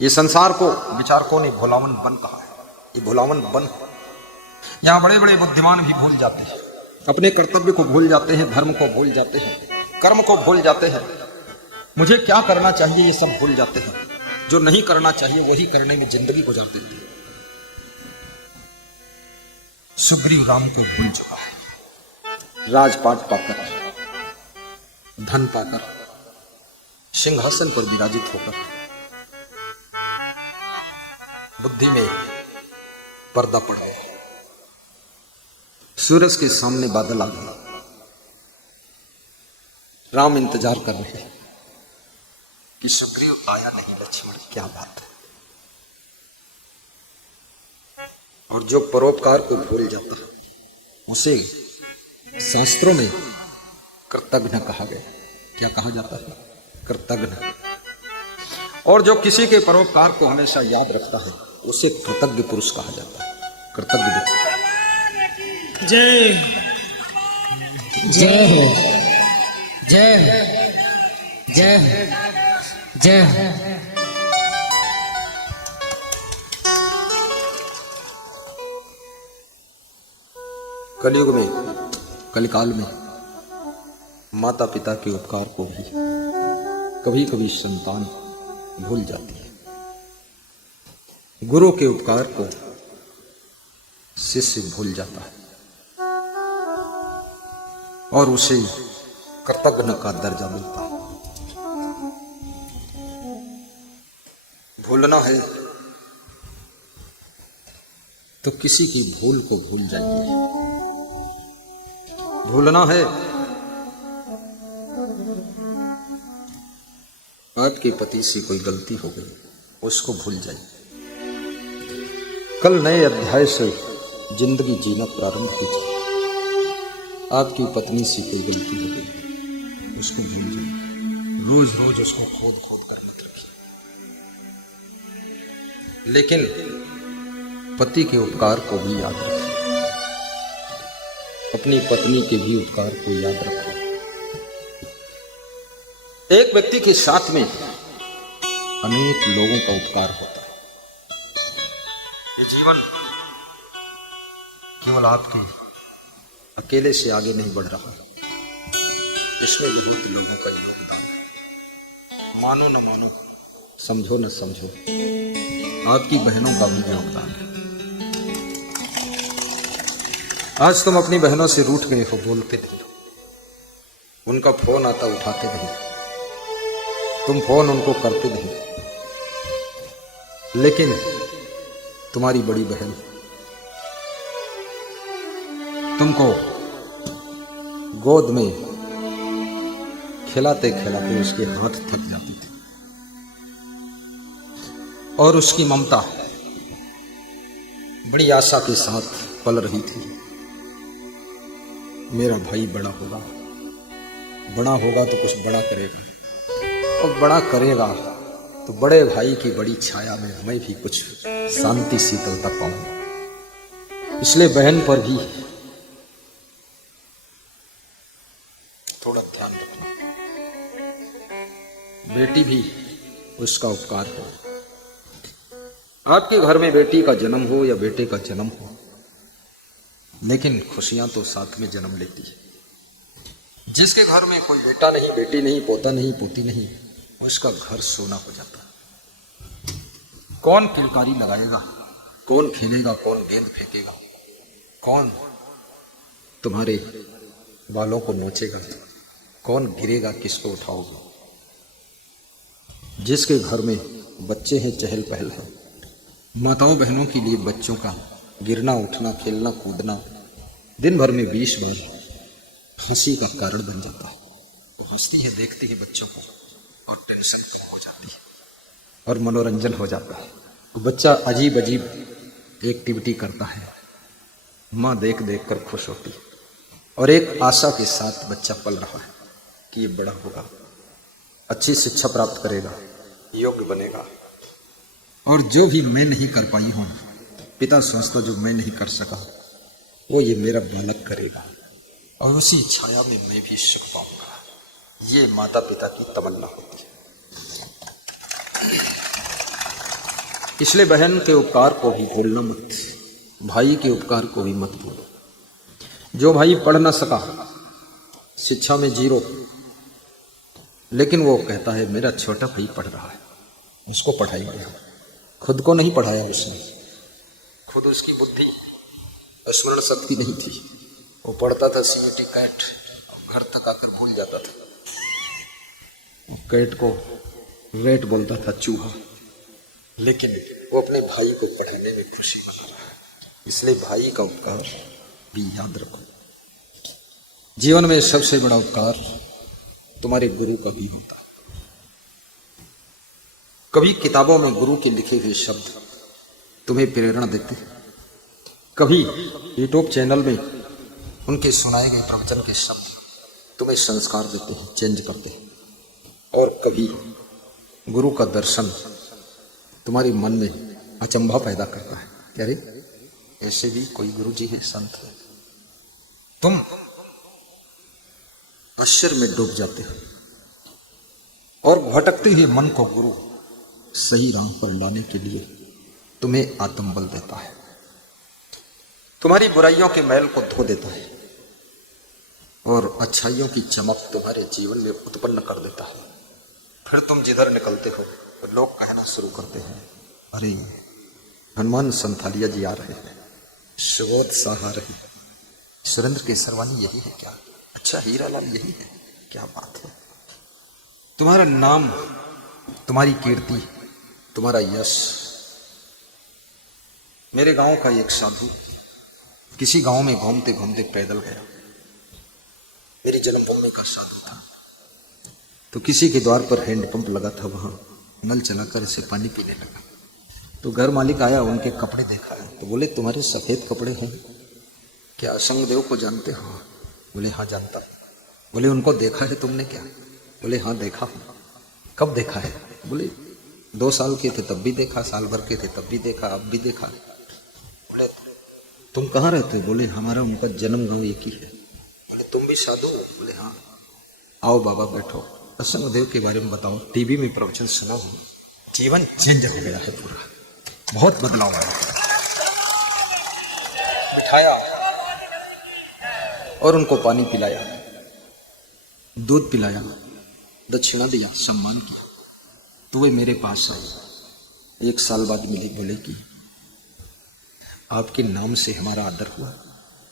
ये संसार को विचारकों ने भोलावन बन कहा है। ये भोलावन बन है। यहाँ बड़े बड़े बुद्धिमान भी भूल जाते हैं, अपने कर्तव्य को भूल जाते हैं, धर्म को भूल जाते हैं, कर्म को भूल जाते हैं, मुझे क्या करना चाहिए ये सब भूल जाते हैं। जो नहीं करना चाहिए वही करने में जिंदगी गुजार देते हैं। सुग्रीव राम को भूल चुका है। राजपाट पाकर, धन पाकर, सिंहासन पर विराजित होकर बुद्धि में पर्दा पड़ गया। सूरज के सामने बादल आ गए। राम इंतजार कर रहे हैं कि सुग्रीव आया नहीं। लक्ष्मण, क्या बात है। और जो परोपकार को भूल जाता है उसे शास्त्रों में कृतघ्न कहा गया। क्या कहा जाता है? कृतघ्न। और जो किसी के परोपकार को हमेशा याद रखता है उसे कृतज्ञ पुरुष कहा जाता है। कृतज्ञ व्यक्ति। जय जय हो, जय जय जय। कलयुग में, कलिकाल में माता पिता के उपकार को भी कभी कभी संतान भूल जाती है। गुरु के उपकार को शिष्य भूल जाता है और उसे कृतज्ञ का दर्जा मिलता है। भूलना है तो किसी की भूल को भूल जाइए। भूलना है आपके पति से कोई गलती हो गई, उसको भूल जाइए। कल नए अध्याय से जिंदगी जीना प्रारंभ कीजिए। आपकी पत्नी से कोई गलती हो गई, उसको भूल जाइए। रोज रोज उसको खोद खोद कर मत रखिए। लेकिन पति के उपकार को भी याद रखिए। अपनी पत्नी के भी उपकार को याद रखो। एक व्यक्ति के साथ में अनेक लोगों का उपकार होता है। ये जीवन केवल आपके अकेले से आगे नहीं बढ़ रहा, इसमें बहुत लोगों का योगदान है। मानो न मानो, समझो न समझो, आपकी बहनों का भी योगदान है। आज तुम अपनी बहनों से रूठ गए हो, बोलते नहीं हो, उनका फोन आता उठाते नहीं, तुम फोन उनको करते नहीं। लेकिन तुम्हारी बड़ी बहन तुमको गोद में खिलाते खिलाते उसके हाथ थक जाते थे और उसकी ममता बड़ी आशा के साथ पल रही थी। मेरा भाई बड़ा होगा, बड़ा होगा तो कुछ बड़ा करेगा, और बड़ा करेगा तो बड़े भाई की बड़ी छाया में मैं भी कुछ शांति शीतलता पाऊंगा। इसलिए बहन पर भी थोड़ा ध्यान रखना। बेटी भी उसका उपकार है। आपके घर में बेटी का जन्म हो या बेटे का जन्म हो, लेकिन खुशियां तो साथ में जन्म लेती है। जिसके घर में कोई बेटा नहीं, बेटी नहीं, पोता नहीं, पोती नहीं, उसका घर सोना हो जाता है। कौन किलकारी लगाएगा, कौन खेलेगा, कौन गेंद फेंकेगा, कौन तुम्हारे बालों को नोचेगा, कौन गिरेगा, किसको उठाओगे। जिसके घर में बच्चे हैं, चहल पहल है। माताओं बहनों के लिए बच्चों का गिरना उठना, खेलना कूदना दिन भर में 20 बार हंसी का कारण बन जाता है। वो हंसती है, देखती है बच्चों को और टेंशन कम हो जाती है और मनोरंजन हो जाता है। तो बच्चा अजीब अजीब एक्टिविटी करता है, माँ देख देख कर खुश होती है और एक आशा के साथ बच्चा पल रहा है कि ये बड़ा होगा, अच्छी शिक्षा प्राप्त करेगा, योग्य बनेगा। और जो भी मैं नहीं कर पाई हूँ, पिता सोचता जो मैं नहीं कर सका वो ये मेरा बालक करेगा और उसी छाया में मैं भी सुख पाऊंगा। ये माता पिता की तमन्ना होती है। इसलिए बहन के उपकार को भी भूलना मत, भाई के उपकार को भी मत भूलो। जो भाई पढ़ ना सका, शिक्षा में 0, लेकिन वो कहता है मेरा छोटा भाई पढ़ रहा है, उसको पढ़ाइए। खुद को नहीं पढ़ाया उसने, खुद उसकी बुद्धि स्मरण शक्ति नहीं थी, वो पढ़ता था CET कैट, घर तक आकर भूल जाता था। कैट को वेट बोलता था चूहा, लेकिन वो अपने भाई को पढ़ाने में खुशी मना रहा है। इसलिए भाई का उपकार भी याद रखो। जीवन में सबसे बड़ा उपकार तुम्हारे गुरु का भी होता है। कभी किताबों में गुरु के लिखे हुए शब्द तुम्हें प्रेरणा देते हैं, कभी YouTube चैनल में उनके सुनाए गए प्रवचन के शब्द तुम्हें संस्कार देते हैं, चेंज करते हैं, और कभी गुरु का दर्शन तुम्हारे मन में अचंभा पैदा करता है कि अरे ऐसे भी कोई गुरु जी है, संत है। तुम आश्चर्य में डूब जाते हो और भटकते हुए मन को गुरु सही राह पर लाने के लिए तुम्हें आत्मबल देता है, तुम्हारी बुराइयों के मैल को धो देता है और अच्छाइयों की चमक तुम्हारे जीवन में उत्पन्न कर देता है। फिर तुम जिधर निकलते हो तो लोग कहना शुरू करते हैं, अरे हनुमान संथालिया जी आ रहे हैं, सुबोध शाह आ रही है, सुरेंद्र केसरवानी यही है क्या? अच्छा हीरालाल यही है क्या? बात है। तुम्हारा नाम, तुम्हारी कीर्ति, तुम्हारा यश। मेरे गांव का एक साधु किसी गांव में घूमते घूमते पैदल गया, मेरी जन्मभूमि का साधु था, तो किसी के द्वार पर हैंडपंप लगा था, वहां नल चलाकर इसे पानी पीने लगा। तो घर मालिक आया, उनके कपड़े देखा है, तो बोले तुम्हारे सफेद कपड़े हैं, क्या असंगदेव को जानते हो? बोले हाँ जानता। बोले उनको देखा है तुमने क्या? बोले हाँ देखा हूँ। कब देखा है? बोले 2 साल के थे तब भी देखा, साल भर के थे तब भी देखा, अब भी देखा। बोले तुम कहाँ रहते हो? बोले हमारा उनका जन्म गांव एक ही है। बोले तुम भी साधु? बोले हाँ। आओ बाबा बैठो, असंगदेव के बारे में बताओ, टीवी में प्रवचन सुना हो, जीवन चेंज हो गया है पूरा, बहुत बदलाव आया। बिठाया और उनको पानी पिलाया, दूध पिलाया, दक्षिणा दिया, सम्मान किया। तो वे मेरे पास आए, 1 साल बाद मिली, बोले कि आपके नाम से हमारा आदर हुआ।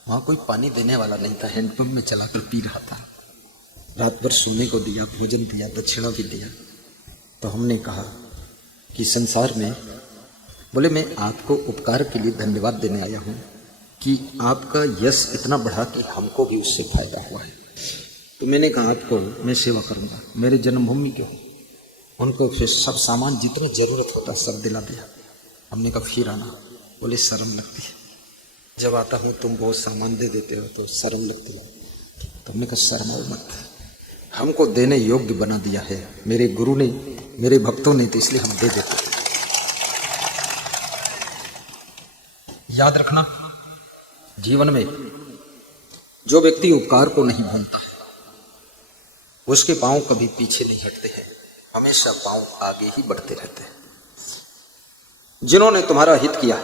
वहाँ कोई पानी देने वाला नहीं था, हैंडपंप में चलाकर पी रहा था। रात भर सोने को दिया, भोजन दिया, दक्षिणा भी दिया। तो हमने कहा कि संसार में, बोले मैं आपको उपकार के लिए धन्यवाद देने आया हूँ कि आपका यश इतना बढ़ा कि हमको भी उससे फायदा हुआ है। तो मैंने कहा आपको मैं सेवा करूँगा, मेरे जन्मभूमि के हो। उनको फिर सब सामान जितनी ज़रूरत होता सब दिला दिया। हमने कहा फिर आना। बोले शर्म लगती है, जब आता हूँ तुम बहुत सामान दे देते हो तो शर्म लगती है। तो हमने कहा शर्माओ मत, हमको देने योग्य बना दिया है मेरे गुरु ने, मेरे भक्तों ने, तो इसलिए हम दे देते हैं। याद रखना, जीवन में जो व्यक्ति उपकार को नहीं भूलता है उसके पांव कभी पीछे नहीं हटते हैं, हमेशा पांव आगे ही बढ़ते रहते हैं। जिन्होंने तुम्हारा हित किया,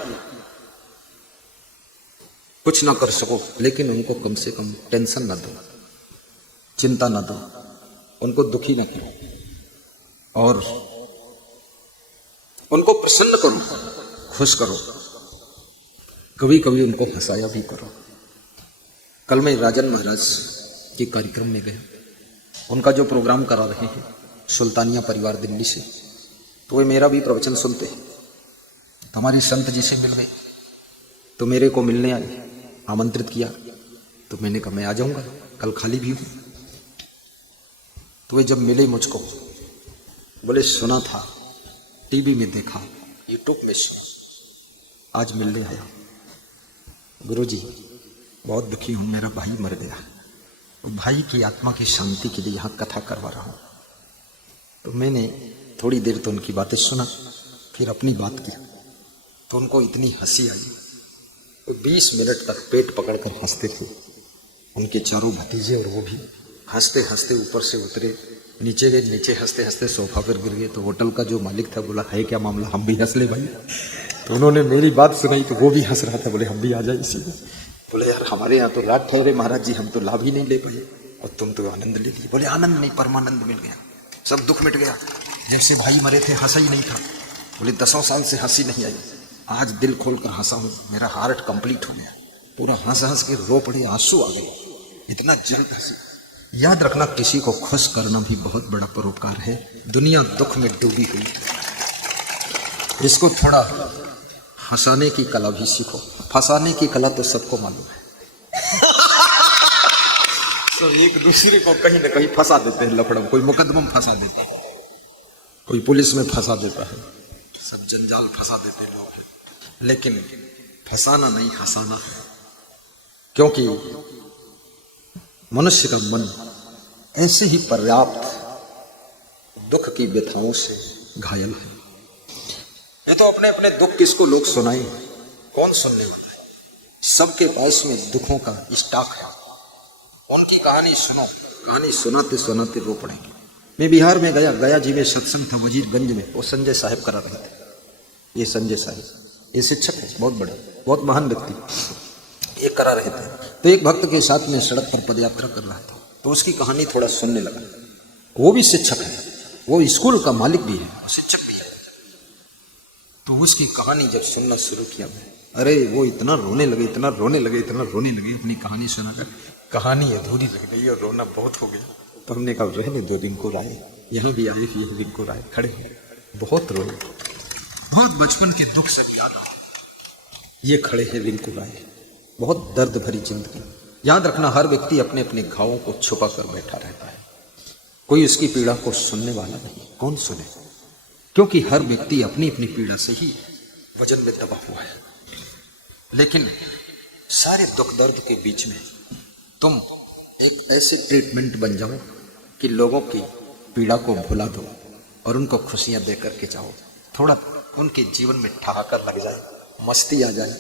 कुछ ना कर सको लेकिन उनको कम से कम टेंशन ना दो, चिंता ना दो, उनको दुखी ना करो और उनको प्रसन्न करो, खुश करो, कभी कभी उनको हंसाया भी करो। कल मैं राजन महाराज के कार्यक्रम में गया, उनका जो प्रोग्राम करा रहे हैं सुल्तानिया परिवार दिल्ली से, तो वे मेरा भी प्रवचन सुनते हैं। तो हमारे संत जी से मिल गए, तो मेरे को मिलने आए, आमंत्रित किया। तो मैंने कहा मैं आ जाऊंगा, कल खाली भी हूँ। तो वे जब मिले मुझको, बोले सुना था, टीवी में देखा, यूट्यूब में सुना, आज मिलने आया। गुरुजी बहुत दुखी हूँ, मेरा भाई मर गया, तो भाई की आत्मा की शांति के लिए यहाँ कथा करवा रहा हूँ। तो मैंने थोड़ी देर तो उनकी बातें सुना, फिर अपनी बात की। तो उनको इतनी हंसी आई, तो 20 मिनट तक पेट पकड़कर हंसते थे। उनके चारों भतीजे और वो भी हंसते हंसते ऊपर से उतरे नीचे गए, नीचे हंसते हंसते सोफा पर गिर गए। तो होटल का जो मालिक था बोला, है क्या मामला, हम भी हंस ले भाई। तो उन्होंने मेरी बात सुनाई तो वो भी हंस रहा था, बोले हम भी आ जाए इसी में। बोले यार हमारे यहाँ तो रात ठहरे महाराज जी, हम तो लाभ ही नहीं ले पाए और तुम तो आनंद ले लिए। बोले आनंद नहीं, परमानंद मिल गया, सब दुख मिट गया। जैसे भाई मरे थे हंसा ही नहीं था। बोले 10 साल से हंसी नहीं आई, आज दिल खोल कर हंसा हूँ, मेरा हार्ट कंप्लीट हो गया। पूरा हंस हंस के रो पड़े, आंसू आ गए, इतना जल्द हंसी। याद रखना, किसी को खुश करना भी बहुत बड़ा परोपकार है। दुनिया दुख में डूबी हुई है, इसको थोड़ा हंसाने की कला भी सीखो। फंसाने की कला तो सबको मालूम है। तो एक दूसरे को कहीं ना कहीं फंसा देते हैं लफड़ों, कोई मुकदमा में फंसा देता है, कोई पुलिस में फंसा देता है, सब जंजाल फंसा देते लोग हैं। लेकिन फंसाना नहीं, हंसाना है। क्योंकि मनुष्य का मन ऐसे ही पर्याप्त दुख की व्यथाओं से घायल है। ये तो अपने अपने दुख किसको लोग सुनाए, कौन सुनने वाला है। सबके पास में दुखों का स्टॉक है, उनकी कहानी सुनो, कहानी सुनाते सुनाते रो पड़ेंगे। मैं बिहार में गया जी में सत्संग था वजीरगंज में, वो संजय साहब करा रहे थे। ये संजय साहब ये शिक्षक है, बहुत बड़े, बहुत महान व्यक्ति, ये करा रहे थे। तो एक भक्त के साथ में सड़क पर पदयात्रा कर रहा था, तो उसकी कहानी थोड़ा सुनने लगा। वो भी शिक्षक है, वो स्कूल का मालिक भी है, शिक्षक भी है। तो उसकी कहानी जब सुनना शुरू किया मैं, अरे वो इतना रोने लगे, इतना रोने लगे, इतना रोने लगे। अपनी कहानी सुनाकर कहानी अधूरी लग गई और रोना बहुत हो गया। तो हमने कहा रहने दो, रिंकू राय यहाँ भी आए, ये रिंकू राय खड़े हैं, बहुत रोए, बहुत बचपन के दुख से प्यारा। ये खड़े हैं रिंकू राय, बहुत दर्द भरी जिंदगी। याद रखना, हर व्यक्ति अपने अपने घावों को छुपा कर बैठा रहता है, कोई उसकी पीड़ा को सुनने वाला नहीं। कौन सुने, क्योंकि हर व्यक्ति अपनी अपनी पीड़ा से ही वजन में दबा हुआ है। लेकिन सारे दुख दर्द के बीच में तुम एक ऐसे ट्रीटमेंट बन जाओ कि लोगों की पीड़ा को भुला दो और उनको खुशियां दे करके जाओ। थोड़ा उनके जीवन में ठहाकर लग जाए, मस्ती आ जाए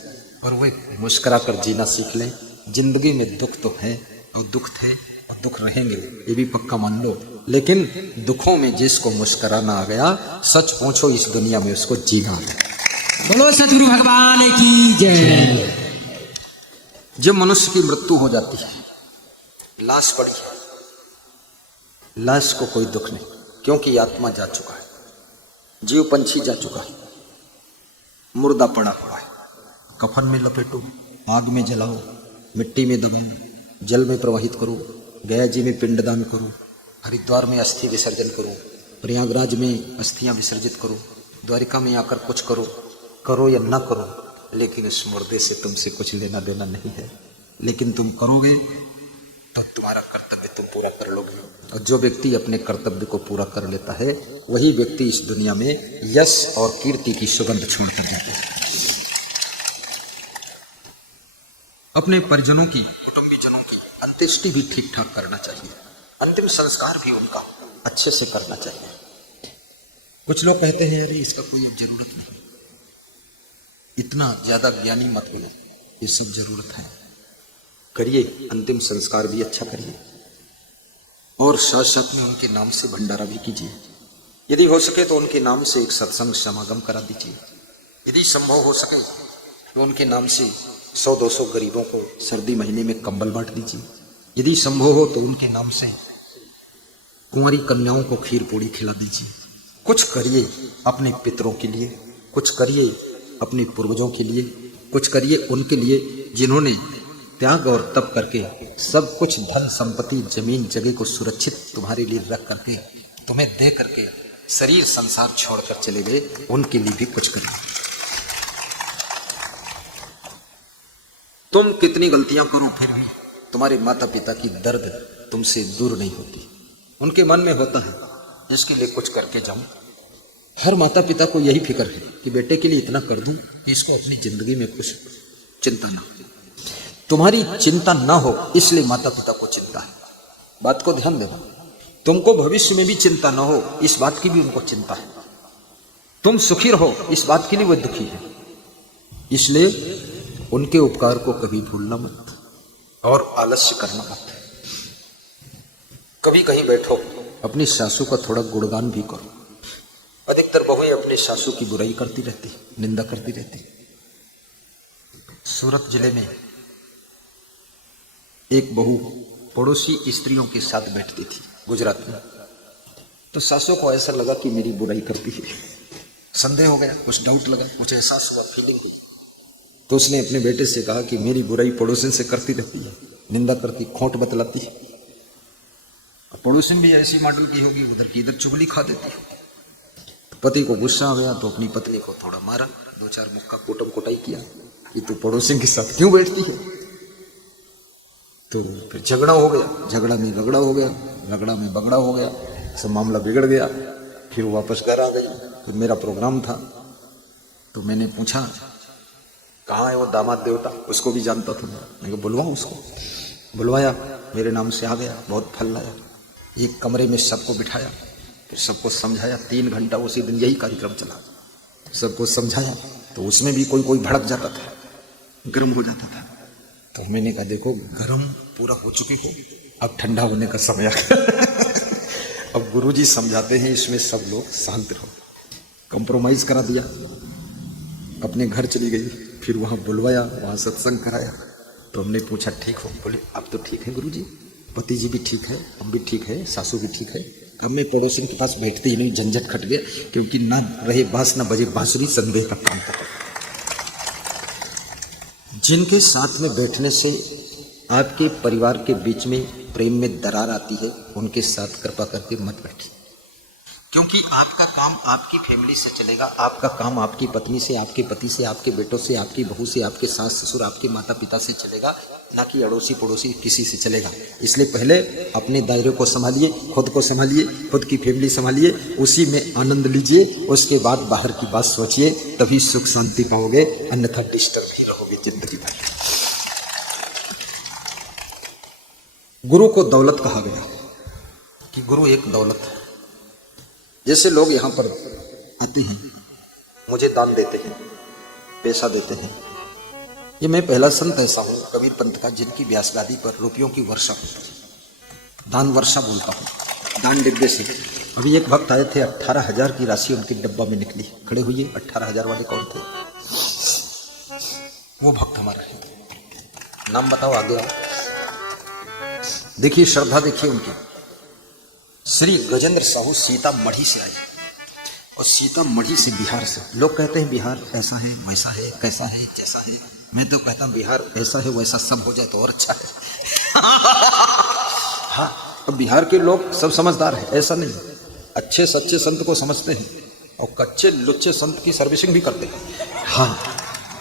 और वे मुस्कुरा कर जीना सीख लें। जिंदगी में दुख तो है और दुख थे और दुख रहेंगे, ये भी पक्का मान लो। लेकिन दुखों में जिसको मुस्कुराना आ गया, सच पूछो इस दुनिया में उसको जीना है। बोलो सतगुरु भगवान की जय। जब मनुष्य की मृत्यु हो जाती है, लाश पड़ी है, लाश को कोई दुख नहीं, क्योंकि आत्मा जा चुका है, जीव पंछी जा चुका है, मुर्दा पड़ा हुआ है। कफन में लपेटो, आग में जलाओ, मिट्टी में दबाओ, जल में प्रवाहित करो, गया जी में पिंडदान करो, हरिद्वार में अस्थि विसर्जन करो, प्रयागराज में अस्थियां विसर्जित करो, द्वारिका में आकर कुछ करो, करो या ना करो, लेकिन इस मुर्दे से तुमसे कुछ लेना देना नहीं है। लेकिन तुम करोगे तो तुम्हारा कर्तव्य तुम पूरा कर लोगे। और जो व्यक्ति अपने कर्तव्य को पूरा कर लेता है, वही व्यक्ति इस दुनिया में यश और कीर्ति की सुगंध छोड़कर जाता है। अपने परिजनों की, कुटुंबीजनों की अंत्येष्टि भी ठीक ठाक करना चाहिए, अंतिम संस्कार भी उनका अच्छे से करना चाहिए। कुछ लोग कहते हैं अरे इसका कोई जरूरत नहीं, इतना ज्यादा ज्ञानी मत बनो, ये सब जरूरत है। करिए, अंतिम संस्कार भी अच्छा करिए और साथ साथ में उनके नाम से भंडारा भी कीजिए। यदि हो सके तो उनके नाम से एक सत्संग समागम करा दीजिए। यदि संभव हो सके तो उनके नाम से 100-200 गरीबों को सर्दी महीने में कंबल बांट दीजिए। यदि संभव हो तो उनके नाम से कुंवारी कन्याओं को खीर पूड़ी खिला दीजिए। कुछ करिए अपने पितरों के लिए, कुछ करिए अपने पूर्वजों के लिए, कुछ करिए उनके लिए जिन्होंने त्याग और तप करके सब कुछ धन संपत्ति जमीन जगह को सुरक्षित तुम्हारे लिए रख करके, तुम्हें दे करके शरीर संसार छोड़कर चले गए। उनके लिए भी कुछ करिए। तुम कितनी गलतियां करो फिर भी तुम्हारे माता पिता की दर्द तुमसे दूर नहीं होती, उनके मन में होता है इसके लिए कुछ करके जाऊं। हर माता पिता को यही फिक्र है कि बेटे के लिए इतना कर दूं कि इसको अपनी जिंदगी में कुछ चिंता ना हो। तुम्हारी चिंता ना हो इसलिए माता पिता को चिंता है। बात को ध्यान देना, तुमको भविष्य में भी चिंता ना हो इस बात की भी उनको चिंता है। तुम सुखी रहो इस बात के लिए वो दुखी है। इसलिए उनके उपकार को कभी भूलना मत और आलस्य करना मत। कभी कहीं बैठो अपनी सासू का थोड़ा गुणगान भी करो। अधिकतर बहुएं अपनी सासू की बुराई करती रहती, निंदा करती रहती। सूरत जिले में एक बहू पड़ोसी स्त्रियों के साथ बैठती थी गुजरात में। तो सासू को ऐसा लगा कि मेरी बुराई करती है, संदेह हो गया, कुछ डाउट लगा, कुछ एहसास हुआ, फीलिंग हुई। तो उसने अपने बेटे से कहा कि मेरी बुराई पड़ोसी से करती रहती है, निंदा करती, खोट बतलाती है। पड़ोसी भी ऐसी मॉडल की होगी, उधर की इधर चुगली खा देती है। पति को गुस्सा आ गया तो अपनी पत्नी को थोड़ा मारा, 2-4 मुक्का कोटम कोटाई किया कि तू पड़ोसी के साथ क्यों बैठती है। तो फिर झगड़ा हो गया, झगड़ा में रगड़ा हो गया, रगड़ा में बगड़ा हो गया, सब मामला बिगड़ गया। फिर वापस घर आ गई। फिर मेरा प्रोग्राम था तो मैंने पूछा कहाँ है वो दामाद देवता, उसको भी जानता था मैं, कहा बुलवाऊं उसको। बुलवाया, मेरे नाम से आ गया, बहुत फल लाया। एक कमरे में सबको बिठाया, फिर सबको समझाया। 3 घंटा उसी दिन यही कार्यक्रम चला, सबको समझाया। तो उसमें भी कोई कोई भड़क जाता था, गर्म हो जाता था। तो मैंने कहा देखो गर्म पूरा हो चुकी हो, अब ठंडा होने का समय आ गया। अब गुरुजी समझाते हैं, इसमें सब लोग शांत रहो। कंप्रोमाइज करा दिया, अपने घर चली गई। फिर वहाँ बुलवाया, वहाँ सत्संग कराया। तो हमने पूछा ठीक हो? बोले अब तो ठीक है गुरुजी, पति जी भी ठीक है, हम भी ठीक है, सासू भी ठीक है। कब मैं पड़ोसी के पास बैठते ही नहीं, झंझट खट गए, क्योंकि ना रहे बांस ना बजे बांसुरी, संदेह का काम कर। जिनके साथ में बैठने से आपके परिवार के बीच में प्रेम में दरार आती है, उनके साथ कृपा करके मत बैठिए, क्योंकि आपका काम आपकी फैमिली से चलेगा, आपका काम आपकी पत्नी से, आपके पति से, आपके बेटों से, आपकी बहू से, आपके सास ससुर, आपके माता पिता से चलेगा, ना कि अड़ोसी पड़ोसी किसी से चलेगा। इसलिए पहले अपने दायरे को संभालिए, खुद को संभालिए, खुद की फैमिली संभालिए, उसी में आनंद लीजिए। उसके बाद बाहर की बात सोचिए, तभी सुख शांति पाओगे, अन्यथा डिस्टर्ब ही रहोगे जिंदगी भर। गुरु को दौलत कहा गया कि गुरु एक दौलत है। जैसे लोग यहाँ पर आते हैं, मुझे दान देते हैं, पैसा देते हैं। ये मैं पहला संत ऐसा हूँ कबीर पंथ का जिनकी व्यास गादी पर रुपयों की वर्षा होती है। दान वर्षा बोलता हूँ, दान डिब्बे से। अभी एक भक्त आए थे, 18,000 की राशि उनके डब्बा में निकली। खड़े हुए, 18,000 वाले कौन थे? वो भक्त हमारा है। नाम बताओ, आगे आओ। देखिए श्रद्धा, देखिए उनकी। श्री गजेंद्र साहू सीतामढ़ी से आए, और सीतामढ़ी से, बिहार से। लोग कहते हैं बिहार ऐसा है, वैसा है, कैसा है, जैसा है। मैं तो कहता हूँ बिहार ऐसा है वैसा सब हो जाए तो और अच्छा है। हाँ, अब बिहार के लोग सब समझदार है, ऐसा नहीं। अच्छे सच्चे संत को समझते हैं, और कच्चे लुच्चे संत की सर्विसिंग भी करते हैं। हाँ,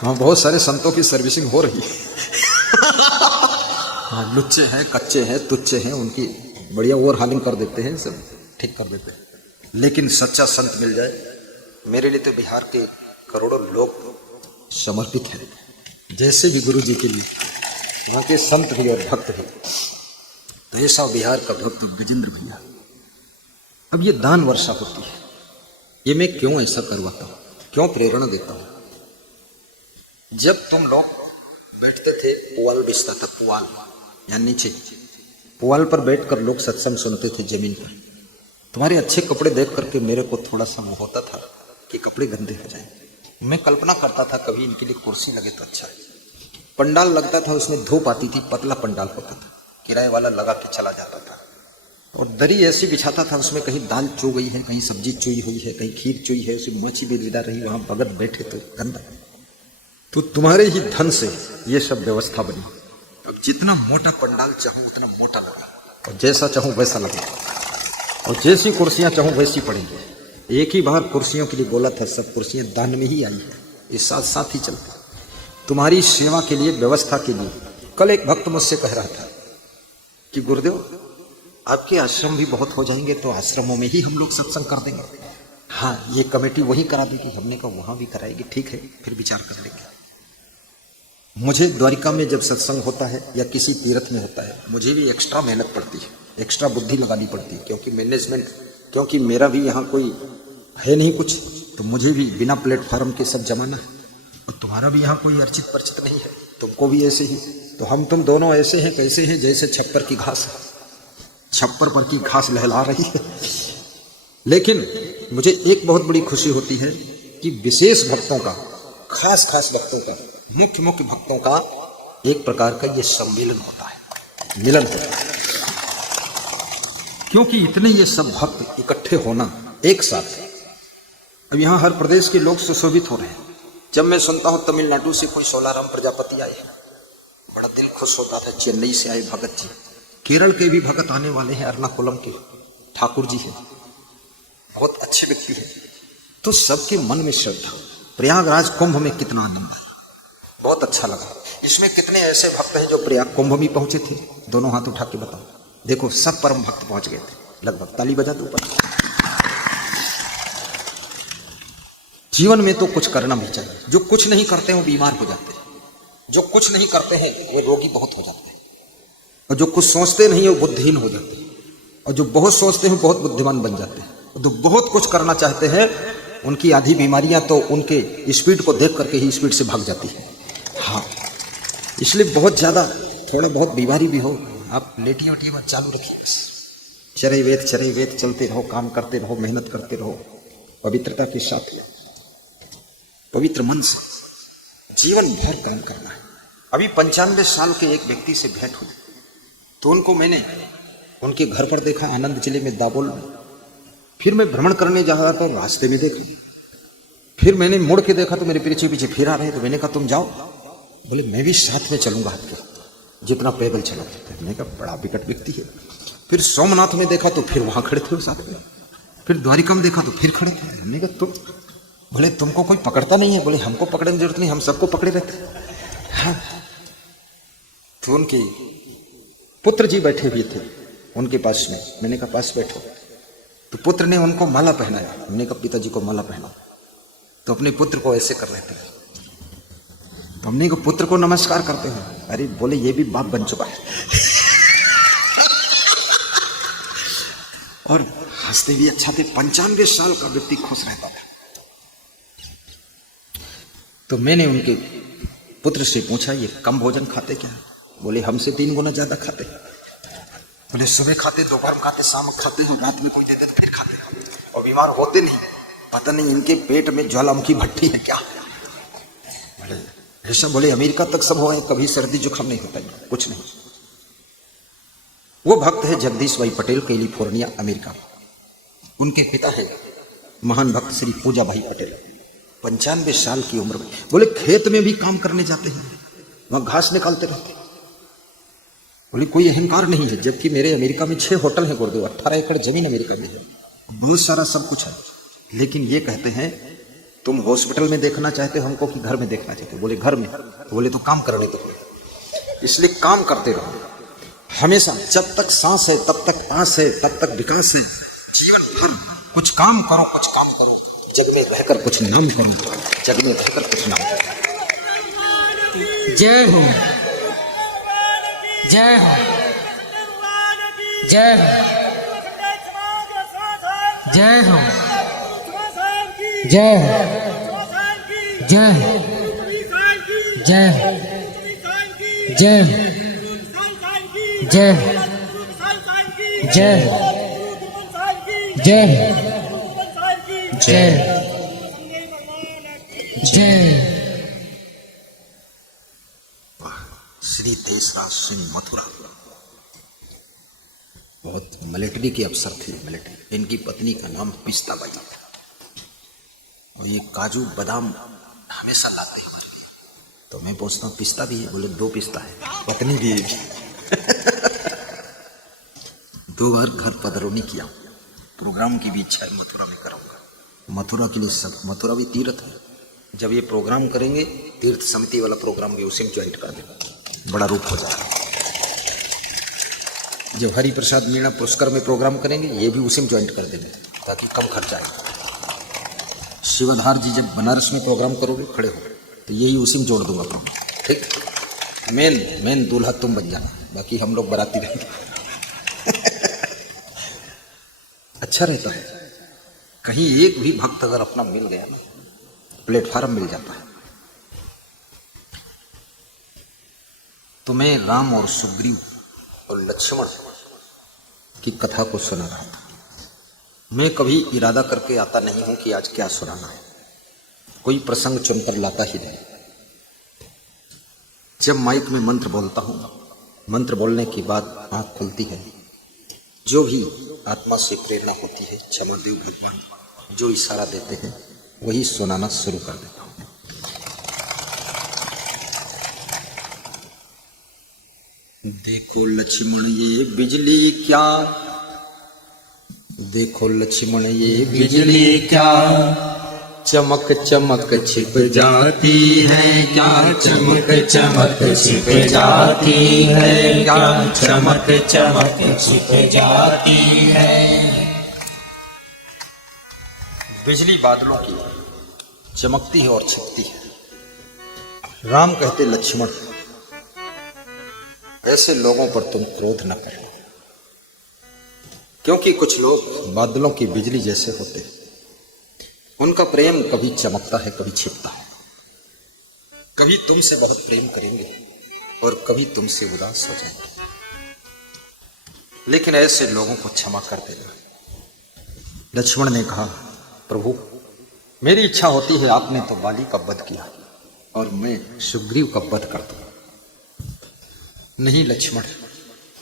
वहाँ बहुत सारे संतों की सर्विसिंग हो रही है। हाँ, लुच्चे हैं, कच्चे हैं, तुच्चे हैं, उनकी बढ़िया ओवरहालिंग कर देते हैं, सब ठीक कर देते हैं। लेकिन सच्चा संत मिल जाए, मेरे लिए तो बिहार के करोड़ों लोग समर्पित हैं, जैसे भी गुरु जी के लिए, वहाँ के संत भी और भक्त भी। तो ऐसा बिहार का भक्त गजेंद्र भैया। अब ये दान वर्षा होती है, ये मैं क्यों ऐसा करवाता हूँ, क्यों प्रेरणा देता हूँ? जब तुम लोग बैठते थे, पुआल बिछता था, पुआल या नीचे पुआल पर बैठकर लोग सत्संग सुनते थे जमीन पर। तुम्हारे अच्छे कपड़े देख करके मेरे को थोड़ा सा वो होता था कि कपड़े गंदे हो जाएंगे। मैं कल्पना करता था कभी इनके लिए कुर्सी लगे तो अच्छा है। पंडाल लगता था, उसमें धूप आती थी, पतला पंडाल होता था, किराए वाला लगा के चला जाता था। और दरी ऐसी बिछाता था, उसमें कहीं दाल चो गई है, कहीं सब्जी चुई हुई है, कहीं खीर चुई है, उसमें मच्छी भी विदा रही, वहाँ भगत बैठे तो गंदा। तो तुम्हारे ही धन से ये सब व्यवस्था बनी। अब जितना मोटा पंडाल चाहूँ उतना मोटा लगा, और जैसा चाहूँ वैसा लगा, और जैसी कुर्सियाँ चाहूँ वैसी पड़ेंगी। एक ही बार कुर्सियों के लिए बोला था, सब कुर्सियाँ दान में ही आई है, ये साथ साथ ही चलता। तुम्हारी सेवा के लिए, व्यवस्था के लिए। कल एक भक्त मुझसे कह रहा था कि गुरुदेव आपके आश्रम भी बहुत हो जाएंगे तो आश्रमों में ही हम लोग सत्संग कर देंगे। हाँ, ये कमेटी वही करा देगी। हमने कहा वहाँ भी कराएगी, ठीक है, फिर विचार कर लेंगे। मुझे द्वारिका में जब सत्संग होता है या किसी तीर्थ में होता है, मुझे भी एक्स्ट्रा मेहनत पड़ती है, एक्स्ट्रा बुद्धि लगानी पड़ती है, क्योंकि मैनेजमेंट, क्योंकि मेरा भी यहाँ कोई है नहीं कुछ, तो मुझे भी बिना प्लेटफॉर्म के सब जमाना है। और तुम्हारा भी यहाँ कोई अर्चित परिचित नहीं है, तुमको भी ऐसे ही। तो हम तुम दोनों ऐसे हैं, कैसे हैं, जैसे छप्पर की घास है। छप्पर पर की घास लहला रही है। लेकिन मुझे एक बहुत बड़ी खुशी होती है कि विशेष भक्तों का, खास खास भक्तों का, मुख्य मुख्य भक्तों का एक प्रकार का ये सम्मेलन होता है, मिलन होता है। क्योंकि इतने ये सब भक्त इकट्ठे होना एक साथ, अब यहाँ हर प्रदेश के लोग सुशोभित हो रहे हैं। जब मैं सुनता हूँ तमिलनाडु से कोई सोलाराम प्रजापति आए हैं, बड़ा दिल खुश होता था। चेन्नई से आए भगत जी, केरल के भी भगत आने वाले हैं, एर्नाकुलम के ठाकुर जी हैं, बहुत अच्छे व्यक्ति हैं। तो सबके मन में श्रद्धा। प्रयागराज कुंभ में कितना आनंद आया, बहुत अच्छा लगा। इसमें कितने ऐसे भक्त हैं जो प्रयाग कुंभ में पहुंचे थे? दोनों हाथ उठा के बताओ। देखो सब परम भक्त पहुंच गए थे लगभग। ताली बजा दो ऊपर। जीवन में तो कुछ करना भी चाहिए। जो कुछ नहीं करते हैं वो बीमार हो जाते हैं, जो कुछ नहीं करते हैं वो रोगी बहुत हो जाते हैं, और जो कुछ सोचते नहीं है वो बुद्धिहीन हो जाते हैं, और जो बहुत सोचते हैं वो बहुत बुद्धिमान बन जाते हैं। और जो बहुत कुछ करना चाहते हैं उनकी आधी बीमारियां तो उनके स्पीड को देख करके ही स्पीड से भाग जाती है। हाँ, इसलिए बहुत ज्यादा थोड़ा बहुत बीमारी भी हो, आप लेटी वटी मत, चालू रखिए बस। चरे वेद चलते रहो, काम करते रहो, मेहनत करते रहो, पवित्रता के साथ, पवित्र मन से जीवन भर काम करना है। अभी 95 साल के एक व्यक्ति से भेंट हुई, तो उनको मैंने उनके घर पर देखा, आनंद जिले में, दाबोल में। फिर मैं भ्रमण करने जा रहा था, रास्ते में देखा, फिर मैंने मुड़ के देखा तो मेरे पीछे पीछे फिर आ रहे। तो मैंने कहा तुम जाओ। बोले मैं भी साथ में चलूंगा आपके, जितना पैदल चला। मैंने कहा बड़ा विकट व्यक्ति है। फिर सोमनाथ में देखा तो फिर वहां खड़े थे वो साथ में। फिर द्वारिका में देखा तो फिर खड़े थे। हमने कहा तुम, बोले तुमको कोई पकड़ता नहीं है? बोले हमको पकड़ने की जरूरत नहीं, हम सबको पकड़े रहते। हाँ। तो उनके पुत्र जी बैठे हुए थे उनके पास में। मैंने कहा पास बैठो। तो पुत्र ने उनको माला पहनाया। हमने कहा पिताजी को माला पहनाओ। तो अपने पुत्र को ऐसे कर रहे थे। तो हमने कहा पुत्र को नमस्कार करते हैं। अरे बोले ये भी बाप बन चुका है। और हंसते भी अच्छा थे। 95 साल का व्यक्ति खुश रहता था। तो मैंने उनके पुत्र से पूछा ये कम भोजन खाते क्या? बोले हमसे 3 गुना ज्यादा खाते। बोले सुबह खाते, दोपहर में खाते, शाम में खाते, और रात में कोई देता तो फिर खाते, और बीमार होते नहीं। पता नहीं इनके पेट में ज्वालामुखी भट्टी है क्या? बोले ऋषभ, बोले अमेरिका तक सब हुआ है, कभी सर्दी जुकाम नहीं होता है, कुछ नहीं। वो भक्त है जगदीश भाई पटेल, कैलिफोर्निया अमेरिका। उनके पिता है महान भक्त श्री पूजा भाई पटेल, 95 साल की उम्र में। बोले खेत में भी काम करने जाते हैं, वहां घास निकालते रहते। बोले कोई अहंकार नहीं है, जबकि मेरे अमेरिका में 6 होटल हैं गुरुदेव, 18 एकड़ जमीन अमेरिका में है, बहुत सारा सब कुछ है। लेकिन ये कहते हैं तुम हॉस्पिटल में देखना चाहते हो हमको कि घर में देखना चाहते हो? बोले घर में। तो बोले तो काम करने दो। इसलिए काम करते रहो हमेशा। जब तक सांस है तब तक आस है, तब तक विकास है। जीवन भर कुछ काम करो, कुछ काम करो, जग में रहकर कुछ नाम करो, जग में रहकर कुछ नाम करो। जय हो, जय हो, जय हो, जय हो, जय हो, जय हो, जय हो, जय हो, जय हो, जय हो, जय हो, जय। श्री देशराज सिंह मथुरा बहुत मिलिट्री के अफसर थे, मिलिट्री। इनकी पत्नी का नाम पिस्ता बाई था, और ये काजू बादाम हमेशा लाते हैं हमारे लिए। तो मैं पूछता हूँ पिस्ता भी है? बोले 2 पिस्ता है, पत्नी भी है। 2 बार घर पधरौनी किया। प्रोग्राम की भी इच्छा है मथुरा में करूँगा। मथुरा के लिए सब, मथुरा भी तीर्थ है। जब ये प्रोग्राम करेंगे तीर्थ समिति वाला प्रोग्राम भी उसी में ज्वाइंट कर देगा, बड़ा रूप हो जाएगा। जब हरि प्रसाद मीणा पुष्कर में प्रोग्राम करेंगे ये भी उसी में ज्वाइंट कर देंगे ताकि कम खर्चा आएगा। शिवधार जी जब बनारस में प्रोग्राम करोगे खड़े हो तो यही उसी में जोड़ दूंगा प्रोग्राम, ठीक। मेन दूल्हा तुम बन जाना, बाकी हम लोग बाराती रहेंगे। अच्छा रहता है। कहीं एक भी भक्त अगर अपना मिल गया ना, प्लेटफार्म मिल जाता है। तो मैं राम और सुग्रीव और लक्ष्मण की कथा को सुना रहा था। मैं कभी इरादा करके आता नहीं हूं कि आज क्या सुनाना है, कोई प्रसंग चुनकर लाता ही नहीं। जब माइक में मंत्र बोलता हूं, मंत्र बोलने के बाद आंख खुलती है, जो भी आत्मा से प्रेरणा होती है, क्षमा देव भगवान जो इशारा देते हैं वही सुनाना शुरू कर देता हूं। देखो लक्ष्मण ये बिजली क्या, देखो लक्ष्मण ये बिजली क्या, चमक चमक छिप जाती है क्या, चमक चमक छिप जाती है क्या, चमक चमक छिप जाती है। बिजली बादलों की चमकती है और छिपती है। राम कहते लक्ष्मण ऐसे लोगों पर तुम क्रोध न करो, क्योंकि कुछ लोग बादलों की बिजली जैसे होते हैं। उनका प्रेम कभी चमकता है, कभी छिपता है। कभी तुमसे बहुत प्रेम करेंगे और कभी तुमसे उदास हो जाएंगे, लेकिन ऐसे लोगों को क्षमा कर देना। लक्ष्मण ने कहा, प्रभु मेरी इच्छा होती है, आपने तो बाली का वध किया और मैं सुग्रीव का वध कर दूं। नहीं लक्ष्मण,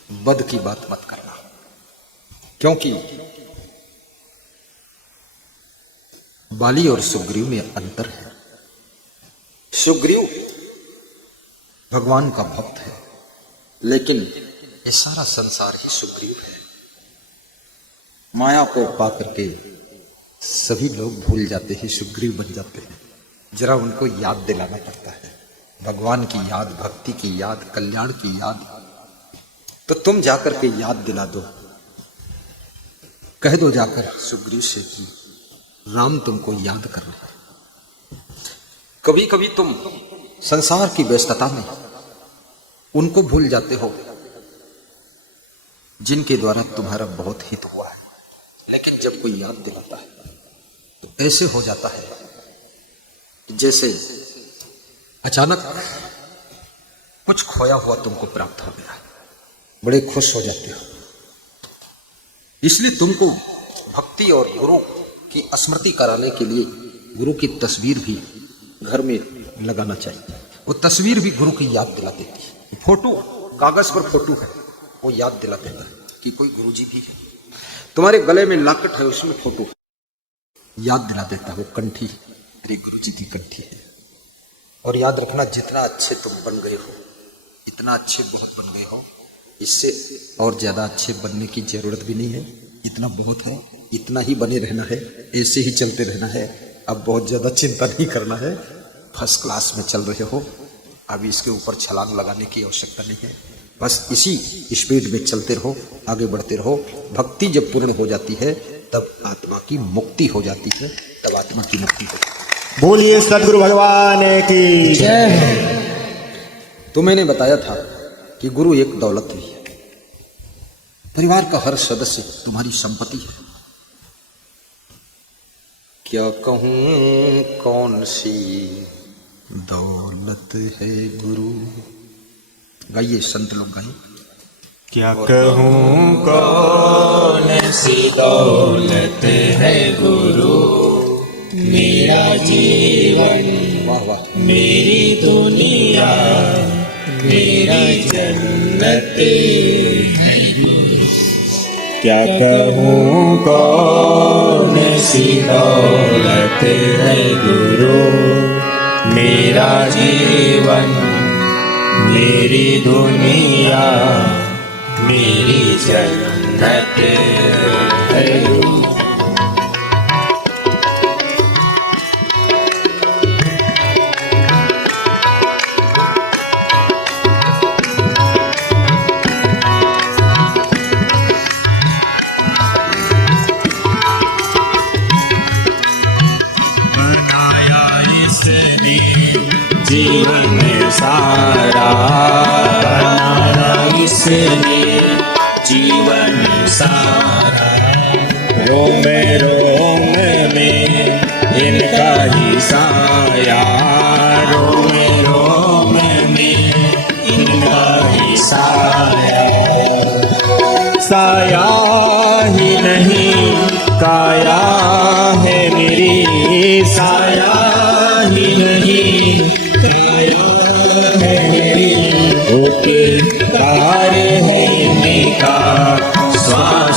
वध की बात मत करना, क्योंकि बाली और सुग्रीव में अंतर है। सुग्रीव भगवान का भक्त है, लेकिन ये सारा संसार ही सुग्रीव है। माया को पाकर के सभी लोग भूल जाते हैं, सुग्रीव बन जाते हैं। जरा उनको याद दिलाना पड़ता है, भगवान की याद, भक्ति की याद, कल्याण की याद। तो तुम जाकर के याद दिला दो, कह दो जाकर सुग्रीव से कि राम तुमको याद कर रहा है। कभी कभी तुम संसार की व्यस्तता में उनको भूल जाते हो जिनके द्वारा तुम्हारा बहुत हित हुआ है, लेकिन जब कोई याद दिलाता है तो ऐसे हो जाता है जैसे अचानक कुछ खोया हुआ तुमको प्राप्त हो गया, बड़े खुश हो जाते हो। इसलिए तुमको भक्ति और गुरु की स्मृति कराने के लिए गुरु की तस्वीर भी घर में लगाना चाहिए। वो तस्वीर भी गुरु की याद दिला देती है। फोटो, कागज पर फोटो है, वो याद दिला देता है कि कोई गुरु जी भी है। तुम्हारे गले में लॉकेट है, उसमें फोटो याद दिला देता है, वो कंठी तेरे गुरु जी की कंठी है। और याद रखना, जितना अच्छे तुम बन गए हो, इतना अच्छे बहुत बन गए हो, इससे और ज्यादा अच्छे बनने की जरूरत भी नहीं है। इतना बहुत है, इतना ही बने रहना है, ऐसे ही चलते रहना है। अब बहुत ज्यादा चिंता नहीं करना है, फर्स्ट क्लास में चल रहे हो, अभी इसके ऊपर छलांग लगाने की आवश्यकता नहीं है। बस इसी स्पीड में चलते रहो, आगे बढ़ते रहो। भक्ति जब पूर्ण हो जाती है तब आत्मा की मुक्ति हो जाती है, तब आत्मा की मुक्ति होती है। बोलिए सदगुरु भगवान की जय। तो मैंने बताया था कि गुरु एक दौलत भी है। परिवार का हर सदस्य तुम्हारी संपत्ति है। क्या कहूं कौन सी दौलत है गुरु। गाइए, संत लोग गाइए। क्या कहूँ कौन सी दौलत है गुरु, मेरा जीवन, वाह वाह, मेरी दुनिया, मेरी जन्नत है गुरु। क्या कहूँ कौन सी दौलत है गुरु, मेरा जीवन, मेरी दुनिया, मेरी जन्नत है गुरु। जीवन सारा बनाया इसने, जीवन सारा, रोम रोम में इनका ही साया, रोम रोम में इनका ही साया, साया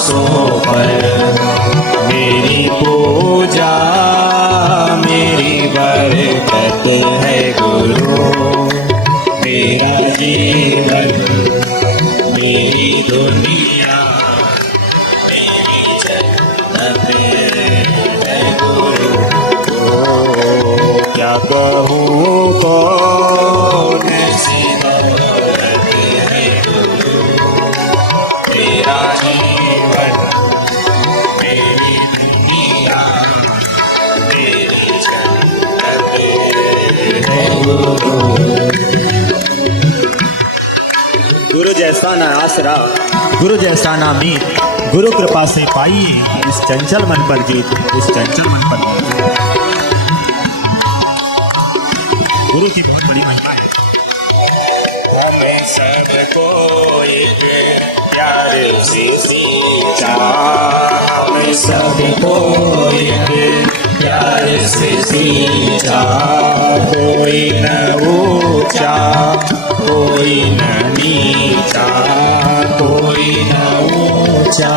श्वासों पर मेरी पूजा मेरी बरकत है गुरु। मेरा जीवन मेरी दुनिया मेरी जन्नत है गुरु। क्या कहूँ कौन सी दौलत है गुरु। मेरा जीवन मेरी दुनिया मेरी जन्नत है गुरु। गुरु जैसा ना आसरा गुरु जैसा ना मीत, गुरु कृपा से पाइए इस चंचल मन पर जीत, इस चंचल मन पर जीत। गुरु की बहुत बड़ी महिमा है। हमें सबको एक प्यार से सींचा, हमें सबको एक प्यार से सींचा। कोई न ऊंचा कोई न नीचा, कोई न ऊंचा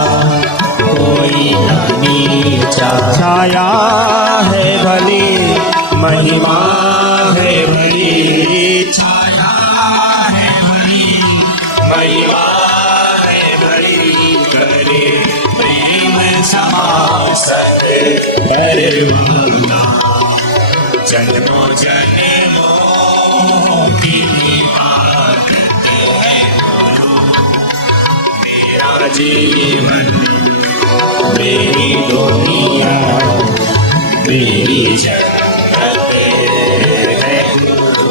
कोई न नीचा। छाया है भली महिमा है भली, छाया है भली महिमा है भली। करे प्रेम समासत परवाना, जन्मों जन्मों की बात है गुरु। मेरा जीवन मेरी दुनिया मेरी जन्नत है गुरु।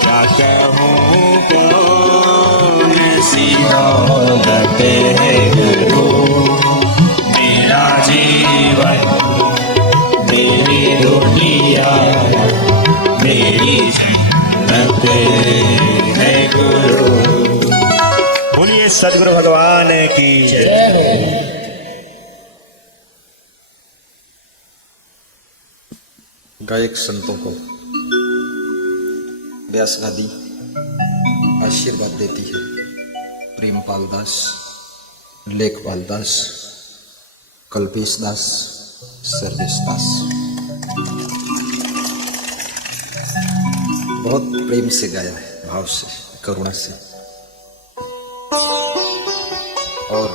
क्या कहूँ कौन सी दौलत है गुरु। मेरा जीवन मेरी दुनिया मेरी जन्नत है गुरु। बोलिए सद्गुरु भगवान की जय। गायक संतों को व्यासगादी आशीर्वाद देती है। प्रेमपाल दास, लेखपाल दास, कल्पेश दास, सर्वेश दास। बहुत प्रेम से गाया है, भाव से, करुणा से। और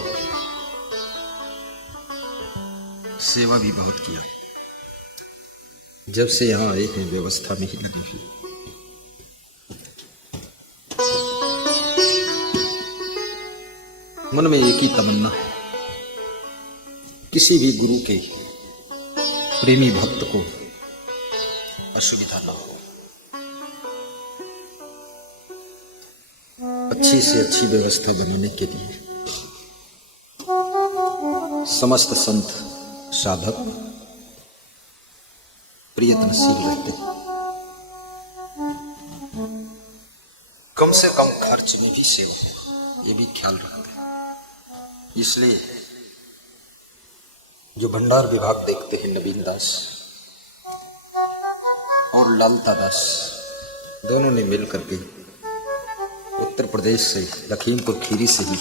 सेवा भी बहुत किया। जब से यहाँ आए हैं व्यवस्था में ही लगे हैं। मन में एक ही तमन्ना है, किसी भी गुरु के प्रेमी भक्त को असुविधा न हो। अच्छी से अच्छी व्यवस्था बनाने के लिए समस्त संत साधक प्रयत्नशील रहते हैं। कम से कम खर्च में भी सेवा, ये भी ख्याल रखते हैं। इसलिए जो भंडार विभाग देखते हैं नवीन दास और लालता दास, दोनों ने मिल करके उत्तर प्रदेश से, लखीमपुर खीरी से ही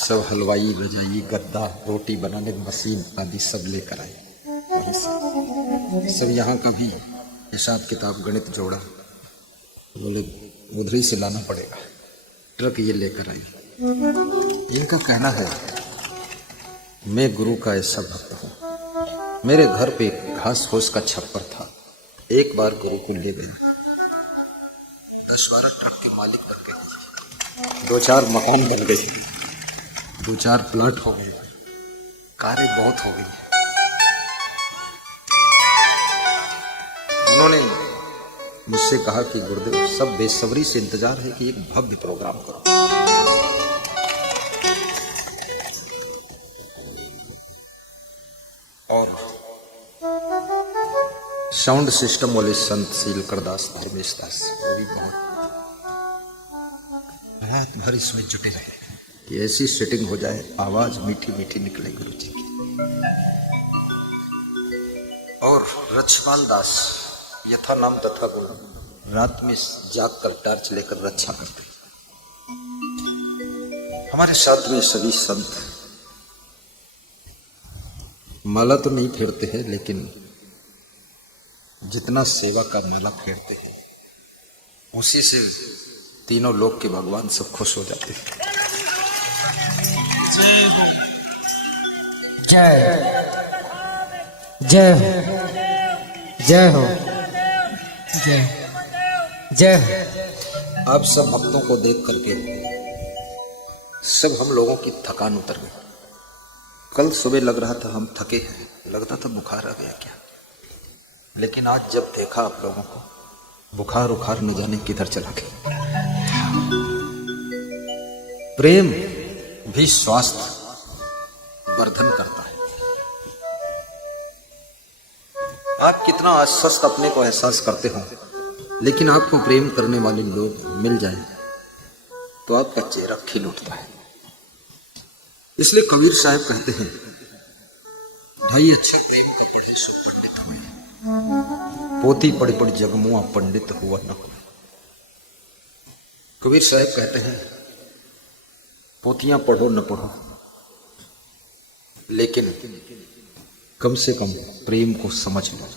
सब हलवाई, रजाई, गद्दा, रोटी बनाने की मशीन आदि सब लेकर आए। वहीं से सब यहाँ का भी हिसाब किताब गणित जोड़ा, बोले उधर से लाना पड़ेगा, ट्रक ये लेकर आई। इनका कहना है, मैं गुरु का ऐसा भक्त हूँ, मेरे घर पे घास फूस का छप्पर था, एक बार गुरु को ले गया, 10-12 ट्रक के मालिक बन गए, 2-4 मकान बन गए, 2-4 प्लाट हो गए, कारें बहुत हो गई। उन्होंने मुझसे कहा कि गुरुदेव, सब बेसब्री से इंतजार है कि एक भव्य प्रोग्राम करो। और साउंड सिस्टम वाले संत सीलकर दास, धर्मेश दास, वो भी बहुत रात भर इसमें जुटे रहे कि ऐसी सेटिंग हो जाए, आवाज मीठी मीठी निकले गुरु जी की। और रक्षपाल दास, यथा नाम तथा गुण, रात में जाग कर टार्च लेकर रक्षा करते। हमारे साथ में सभी संत माला तो नहीं फेरते हैं, लेकिन जितना सेवा का माला फेरते हैं उसी से तीनों लोक के भगवान सब खुश हो जाते हैं। जय जय हो जय हो जय जय हो। आप सब भक्तों को देख करके सब हम लोगों की थकान उतर गई। कल सुबह लग रहा था हम थके हैं, लगता था बुखार आ गया क्या, लेकिन आज जब देखा आप लोगों को, बुखार उखार न जाने किधर चला गया। प्रेम भी स्वास्थ्य वर्धन करता है। आप कितना अस्वस्थ अपने को एहसास करते हो, लेकिन आपको प्रेम करने वाले लोग मिल जाए तो आपका चेहरा खिल उठता है। इसलिए कबीर साहब कहते हैं, ढाई अक्षर प्रेम को पढ़े सो पंडित हुए, पोती पढ़े पढ़ जगमुआ पंडित हुआ न हुआ। कबीर साहब कहते हैं, पोतियां पढ़ो न पढ़ो, लेकिन कम से कम प्रेम को समझ लो।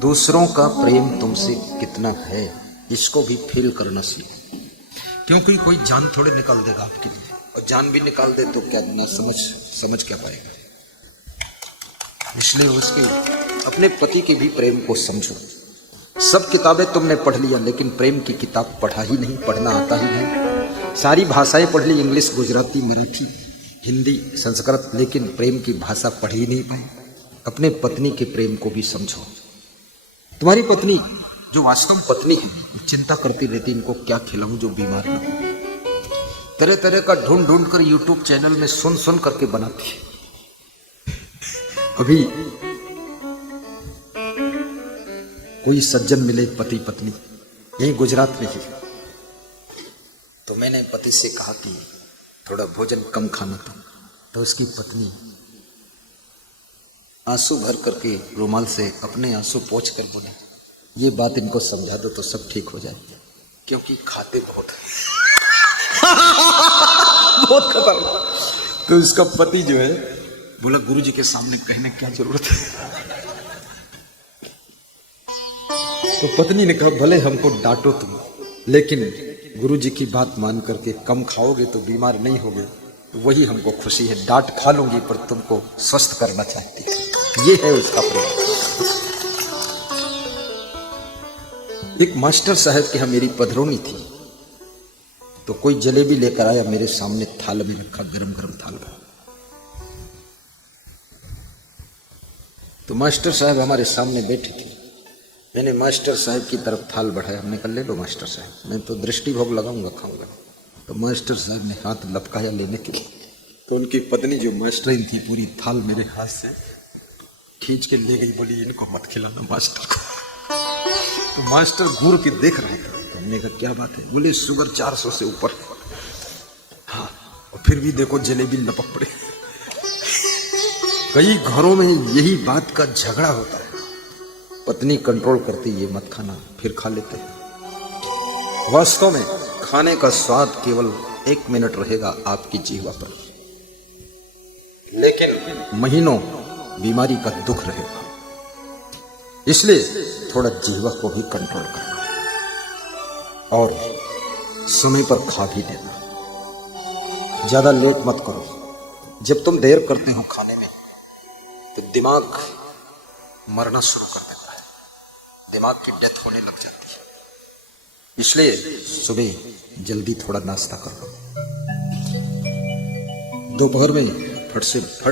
दूसरों का प्रेम तुमसे कितना है इसको भी फील करना सीखो, क्योंकि कोई जान थोड़े निकाल देगा आपके लिए, और जान भी निकाल दे तो क्या ना समझ क्या पाएगा। इसलिए उसके अपने पति के भी प्रेम को समझो। सब किताबें तुमने पढ़ लिया, लेकिन प्रेम की किताब पढ़ा ही नहीं, पढ़ना आता ही नहीं। सारी भाषाएं पढ़ ली, इंग्लिश, गुजराती, मराठी, हिंदी, संस्कृत, लेकिन प्रेम की भाषा पढ़ ही नहीं पाए। अपने पत्नी के प्रेम को भी समझो। तुम्हारी पत्नी जो वास्तव पत्नी है, चिंता करती रहती, इनको क्या खिलाऊं जो बीमार ना हो। तरह तरह का ढूंढ ढूंढ कर यूट्यूब चैनल में सुन सुन करके बनाती है। अभी कोई सज्जन मिले पति पत्नी, यही गुजरात में ही, तो मैंने पति से कहा कि थोड़ा भोजन कम खाना था, तो उसकी पत्नी आंसू भर करके रुमाल से अपने आंसू पोंछ कर बोले, ये बात इनको समझा दो तो सब ठीक हो जाए, क्योंकि खाते बहुत बहुत खतरनाक। तो इसका पति जो है बोला, गुरुजी के सामने कहने क्या जरूरत है। तो पत्नी ने कहा, भले हमको डांटो तुम, लेकिन गुरुजी की बात मान करके कम खाओगे तो बीमार नहीं होगे, वही हमको खुशी है। डांट खा लूंगी पर तुमको स्वस्थ करना चाहती है। ये है उसका प्रेम। एक मास्टर साहब के यहाँ मेरी पधरौनी थी, तो कोई जलेबी लेकर आया, मेरे सामने थाल में रखा, गरम गरम थाल में। तो मास्टर साहब हमारे सामने बैठे थे। मैंने मास्टर साहब की तरफ थाल बढ़ाया, हमने कहा, ले लो मास्टर साहब, मैं तो दृष्टि भोग लगाऊंगा, खाऊंगा। तो मास्टर साहब ने हाथ लपकाया लेने के लिए, तो उनकी पत्नी जो मास्टरीन थी, पूरी थाल मेरे हाथ से खींच के ले गई, बोली इनको मत खिलाना मास्टर को। तो मास्टर घूर के देख रहा था, तो हमने कहा क्या बात है, बोले शुगर 400 से ऊपर। हाँ, और फिर भी देखो जलेबी लपक पड़े। कई घरों में यही बात का झगड़ा होता है, पत्नी कंट्रोल करती, ये मत खाना, फिर खा लेते हैं। वास्तव में खाने का स्वाद केवल 1 मिनट रहेगा आपकी जीवा पर, लेकिन महीनों बीमारी का दुख रहेगा। इसलिए थोड़ा जीवा को भी कंट्रोल करना और समय पर खा भी लेना। ज्यादा लेट मत करो। जब तुम देर करते हो खाने में तो दिमाग मरना शुरू कर देता है, दिमाग की डेथ होने लग जाती है। इसलिए सुबह जल्दी थोड़ा नाश्ता कर लो। दोपहर में फट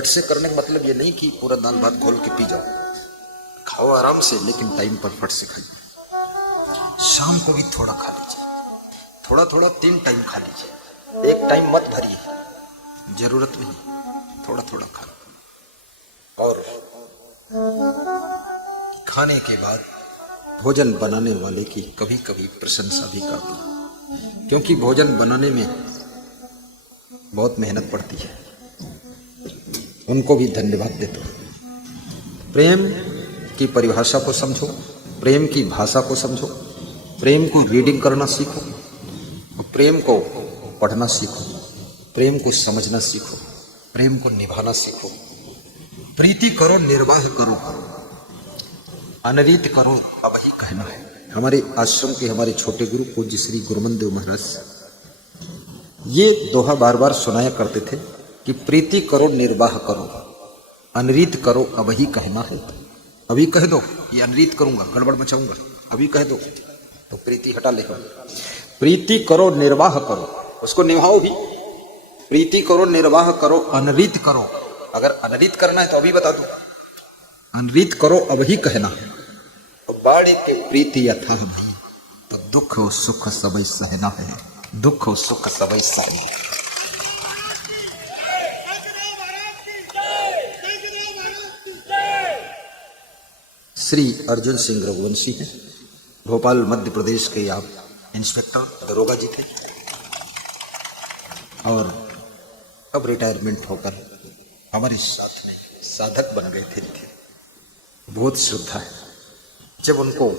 से करने का मतलब ये नहीं कि पूरा दाल भात घोल के पी जाओ, खाओ आराम से, लेकिन टाइम पर फट से खाइए। शाम को भी थोड़ा खा लीजिए, थोड़ा थोड़ा 3 टाइम खा लीजिए, 1 टाइम मत भरिए, जरूरत नहीं, थोड़ा थोड़ा खा। और खाने के बाद भोजन बनाने वाले की कभी कभी प्रशंसा भी कर दो, क्योंकि भोजन बनाने में बहुत मेहनत पड़ती है, उनको भी धन्यवाद दे दो। प्रेम की परिभाषा को समझो, प्रेम की भाषा को समझो, प्रेम को रीडिंग करना सीखो, और प्रेम को पढ़ना सीखो, प्रेम को समझना सीखो, प्रेम को निभाना सीखो। प्रीति करो निर्वाह करो, अनरीत करो अब ही कहना है। हमारे आश्रम के हमारे छोटे गुरु पूज्य श्री गुरुमनदेव महाराज ये दोहा बार बार सुनाया करते थे कि प्रीति करो निर्वाह करो, अनरीत करो अब ही कहना है। अभी कह दो ये अनरीत करूंगा, गड़बड़ मचाऊंगा, अभी कह दो तो प्रीति हटा लेगा। प्रीति करो निर्वाह करो, उसको निभाओ भी। प्रीति करो निर्वाह करो, अनरीत करो, अगर अनरीत करना है तो अभी बता दो, अनरीत करो अब ही कहना। बाड़े के प्रीति अथाह भाई, तो दुख और सुख सबई सहना है, दुख और सुख सबई सहना। श्री अर्जुन सिंह रघुवंशी हैं, भोपाल मध्य प्रदेश के आप इंस्पेक्टर दरोगा जी थे और अब रिटायरमेंट होकर हमारे साथ साधक बन गए थे। बहुत श्रद्धा है, जब उनको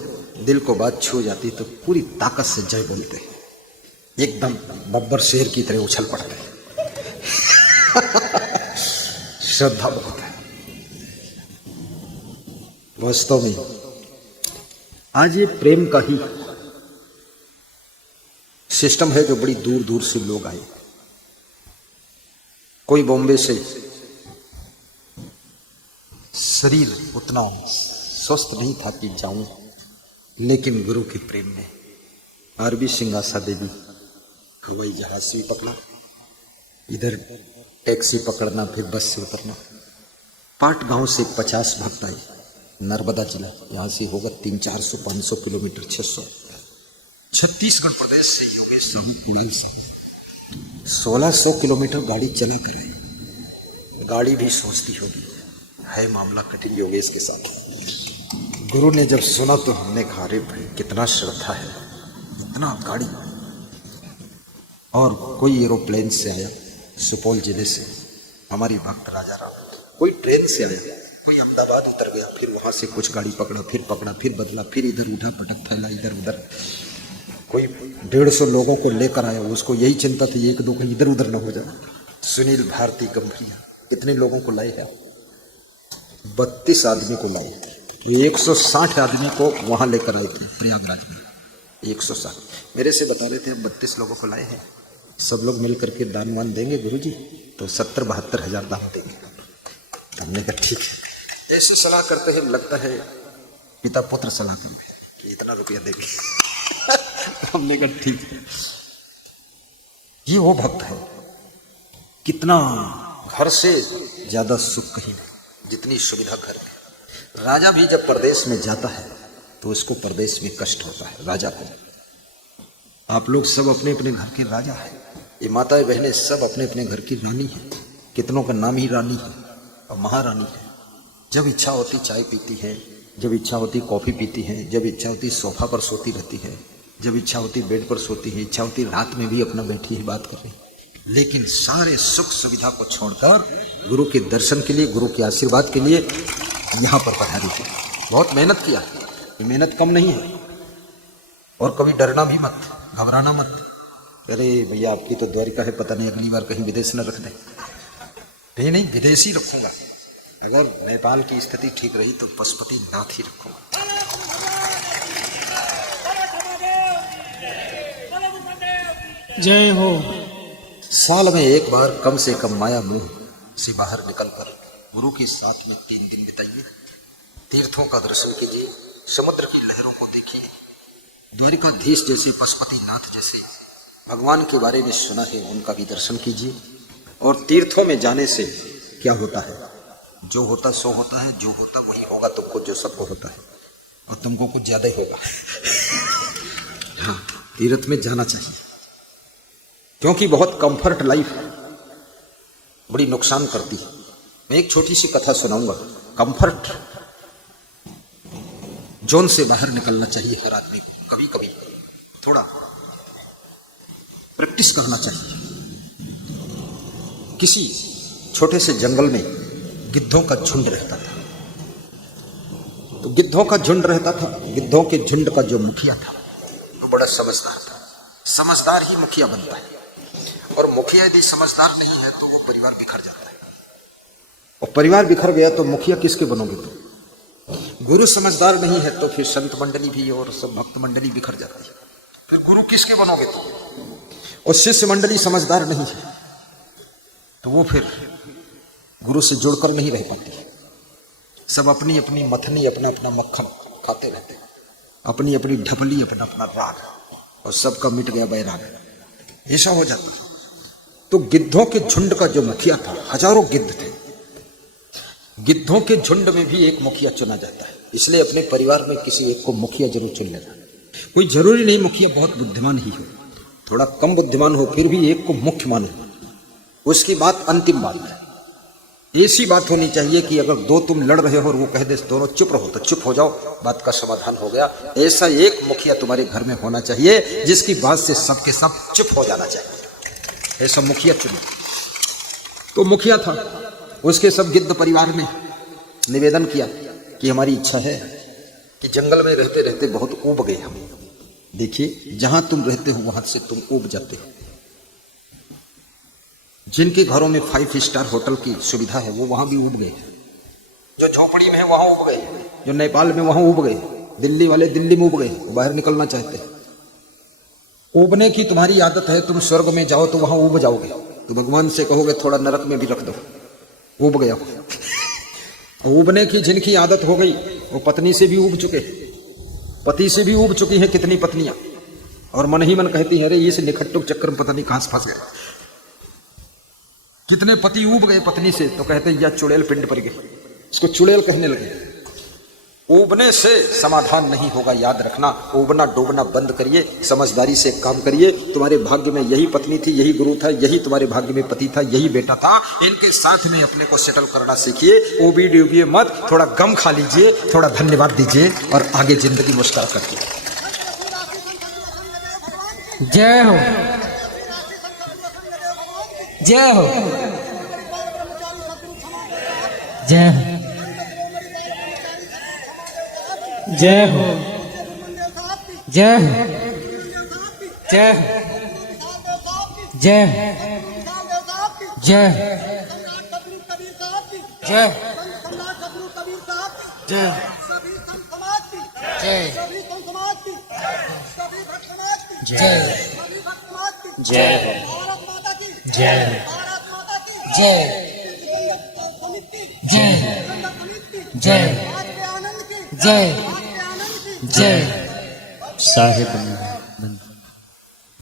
दिल को बात छू जाती तो पूरी ताकत से जय बोलते, एकदम बब्बर शेर की तरह उछल पड़ते। श्रद्धा बहुत है वास्तव में। आज ये प्रेम का ही सिस्टम है जो बड़ी दूर दूर से लोग आए। कोई बॉम्बे से, शरीर उतना स्वस्थ नहीं था कि जाऊं, लेकिन गुरु के प्रेम ने आरबी सिंगासा देवी हवाई जहाज से पकड़ा, इधर टैक्सी पकड़ना, फिर बस से उतरना। पाट गांव से 50 भक्त आए, नर्मदा जिला, यहाँ से होगा 300-400 500 किलोमीटर, 600। छत्तीसगढ़ प्रदेश से योगेश साहू कुणाल साहू 1600 किलोमीटर गाड़ी चला कर आए। गाड़ी भी सोचती होगी है मामला कठिन योगेश के साथ। गुरु ने जब सुना तो हमने कहा अरे भाई कितना श्रद्धा है, इतना गाड़ी। और कोई एरोप्लेन से आया सुपौल जिले से, हमारी भक्त राजा राम, कोई ट्रेन से आया, कोई अहमदाबाद उतर गया, फिर वहां से कुछ गाड़ी पकड़ा, फिर बदला, फिर इधर उठा पटक फैला इधर उधर। कोई 150 लोगों को लेकर आया, उसको यही चिंता थी एक दो कहीं इधर उधर न हो जाए। सुनील भारती गंभीर कितने लोगों को लाए हैं? 32 आदमी को लाए, 160 आदमी को वहां लेकर आए थे प्रयागराज में। 160 मेरे से बता रहे थे हम 32 लोगों को लाए हैं, सब लोग मिल करके दान वान देंगे गुरुजी, तो 70-72 हजार दान देंगे। हमने कहा ठीक है। ऐसे सलाह करते हैं, लगता है पिता पुत्र सलाह करते हैं कि इतना रुपया देंगे। हमने कहा ठीक है। ये वो भक्त है, कितना घर से ज्यादा सुख कहीं नहीं, जितनी सुविधा घर में। राजा भी जब परदेश में जाता है तो उसको परदेश में कष्ट होता है, राजा को। आप लोग सब अपने अपने घर के राजा हैं, ये माताएं बहनें सब अपने अपने घर की रानी हैं। कितनों का नाम ही रानी है और महारानी है। जब इच्छा होती चाय पीती है, जब इच्छा होती कॉफ़ी पीती है, जब इच्छा होती सोफा पर सोती रहती है, जब इच्छा होती बेड पर सोती है, इच्छा होती रात में भी अपना बैठी है बात कर रही। लेकिन सारे सुख सुविधा को छोड़कर गुरु के दर्शन के लिए, गुरु के आशीर्वाद के लिए यहाँ पर पधारी है। बहुत मेहनत किया, ये मेहनत कम नहीं है। और कभी डरना भी मत, घबराना मत। अरे भैया आपकी तो द्वारिका है, पता नहीं अगली बार कहीं विदेश न रख दें। नहीं, विदेशी रखूंगा। अगर नेपाल की स्थिति ठीक रही तो पशुपति नाथ ही रखूंगा। जय हो। साल में एक बार कम से कम माया मोह से बाहर निकलकर गुरु के साथ में 3 दिन बिताइए। तीर्थों का दर्शन कीजिए, समुद्र की लहरों को देखिए, द्वारिकाधीश जैसे, पशुपति नाथ जैसे भगवान के बारे में सुना है उनका भी दर्शन कीजिए। और तीर्थों में जाने से क्या होता है? जो होता सो होता है, जो होता वही होगा तुमको, जो सबको होता है, और तुमको कुछ ज्यादा ही होगा। हाँ, तीर्थ में जाना चाहिए, क्योंकि बहुत कंफर्ट लाइफ बड़ी नुकसान करती है। मैं एक छोटी सी कथा सुनाऊंगा। कंफर्ट जोन से बाहर निकलना चाहिए हर आदमी को। कभी कभी थोड़ा प्रैक्टिस करना चाहिए। किसी छोटे से जंगल में गिद्धों का झुंड रहता था। तो गिद्धों का झुंड रहता था, गिद्धों के झुंड का जो मुखिया था वो बड़ा समझदार था। समझदार ही मुखिया बनता है, और मुखिया यदि समझदार नहीं है तो वो परिवार बिखर जाता है। और परिवार बिखर गया तो मुखिया किसके बनोगे तुम? गुरु समझदार नहीं है तो फिर संत मंडली भी और सब भक्त मंडली बिखर जाती है, फिर गुरु किसके बनोगे तुम? और शिष्य मंडली समझदार नहीं है तो वो फिर गुरु से जुड़कर नहीं रह पाती। सब अपनी अपनी मथनी, अपना अपना मक्खन खाते रहते, अपनी अपनी ढपली, अपना अपना राग, और सबका मिट गया बैराग, ऐसा हो जाता। तो गिद्धों के झुंड का जो मुखिया था, हजारों गिद्ध थे, गिद्धों के झुंड में भी एक मुखिया चुना जाता है। इसलिए अपने परिवार में किसी एक को मुखिया जरूर चुन लेना। कोई जरूरी नहीं मुखिया बहुत बुद्धिमान ही हो, थोड़ा कम बुद्धिमान हो, फिर भी एक को मुख्य मानो, उसकी बात अंतिम बात है। ऐसी बात होनी चाहिए कि अगर दो तुम लड़ रहे हो और वो कह दे दोनों चुप रहो, तो चुप हो जाओ, बात का समाधान हो गया। ऐसा एक मुखिया तुम्हारे घर में होना चाहिए जिसकी बात से सबके सब चुप हो जाना चाहिए। ऐसा मुखिया चुनो। तो मुखिया था, उसके सब गिद्ध परिवार ने निवेदन किया कि हमारी इच्छा है कि जंगल में रहते रहते बहुत ऊब गए हम। देखिए, जहां तुम रहते हो वहां से तुम ऊब जाते हो। जिनके घरों में 5 स्टार होटल की सुविधा है वो वहां भी उब गए, जो झोपड़ी में है वहां उब गए, जो नेपाल में वहां उब गए, दिल्ली वाले दिल्ली में उब गए, बाहर निकलना चाहते हैं। उबने की तुम्हारी आदत है, तुम स्वर्ग में जाओ तो वहां उब जाओगे, तो भगवान से कहोगे थोड़ा नरक में भी रख दो, उब गया। उबने की जिनकी आदत हो गई वो पत्नी से भी उब चुके, पति से भी उब चुकी है कितनी पत्नियां, और मन ही मन कहती है अरे इस निखट्टुक चक्कर में पता नहीं कहां से फंस गए। कितने पति उब गए पत्नी से, तो कहते या चुड़ैल पिंड पर गए, इसको चुड़ैल कहने लगे। उबने से समाधान नहीं होगा, याद रखना। उबना डूबना बंद करिए, समझदारी से काम करिए। तुम्हारे भाग्य में यही पत्नी थी, यही गुरु था, यही तुम्हारे भाग्य में पति था, यही बेटा था, इनके साथ में अपने को सेटल करना सीखिए। उबी डूबिए मत, थोड़ा गम खा लीजिए, थोड़ा धन्यवाद दीजिए और आगे जिंदगी मुस्कुरा करके। जय हो, जय हो, जय हो, जय हो, जय हो, जय हो, जय जय जय जय जय जय जय जय जय जय जय साहिब